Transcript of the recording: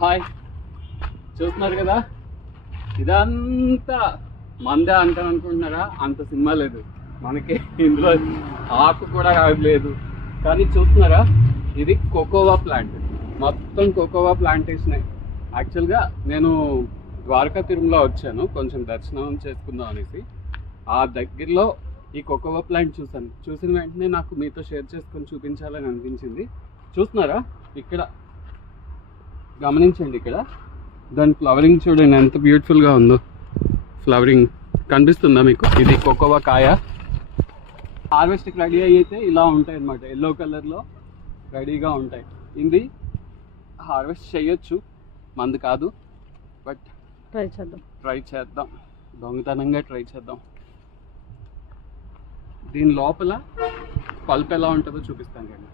Hi, చూస్తున్నారు కదా, ఇదంతా మందే అంటాను అనుకుంటున్నారా? అంత సినిమా లేదు మనకి ఇందులో, ఆకు కూడా లేదు. కానీ చూస్తున్నారా, ఇది కోకోవా ప్లాంట్, మొత్తం కోకోవా ప్లాంటేషన్. యాక్చువల్గా నేను ద్వారకా తిరుమల వచ్చాను కొంచెం దర్శనం చేసుకుందాం అనేసి. ఆ దగ్గరలో ఈ కోకోవా ప్లాంట్ చూసిన వెంటనే నాకు మీతో షేర్ చేసుకొని చూపించాలని అనిపించింది. చూస్తున్నారా, ఇక్కడ గమనించండి, ఇక్కడ దాని ఫ్లవరింగ్ చూడండి ఎంత బ్యూటిఫుల్గా ఉందో. ఫ్లవరింగ్ కనిపిస్తుందా మీకు? ఇది కోకోవా కాయ. హార్వెస్ట్కి రెడీ అయితే ఇలా ఉంటాయి అన్నమాట, ఎల్లో కలర్లో రెడీగా ఉంటాయి. ఇది హార్వెస్ట్ చేయొచ్చు, మంది కాదు, బట్ ట్రై చేద్దాం, దొంగతనంగా ట్రై చేద్దాం. దీని లోపల పల్ప్ ఎలా ఉంటుందో చూపిస్తాను కానీ.